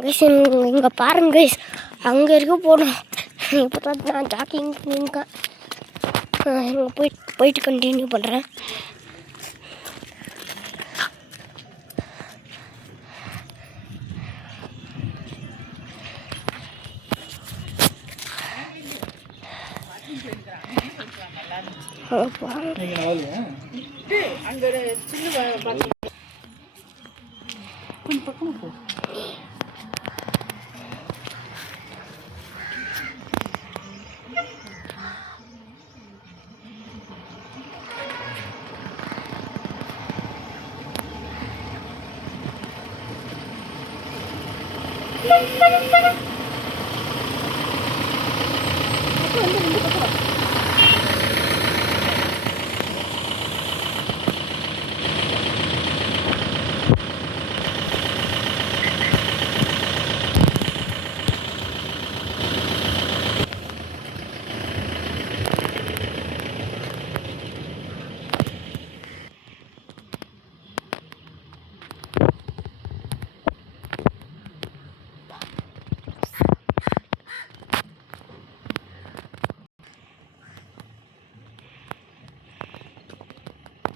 Guys இங்கே பாருங்க guys, அங்கே இருக்க போகணும். இப்போ தான் நான் ஜாக்கிங் பண்ணியிருக்கேன். இங்கே போயிட்டு கண்டினியூ பண்ணுறேன். வந்து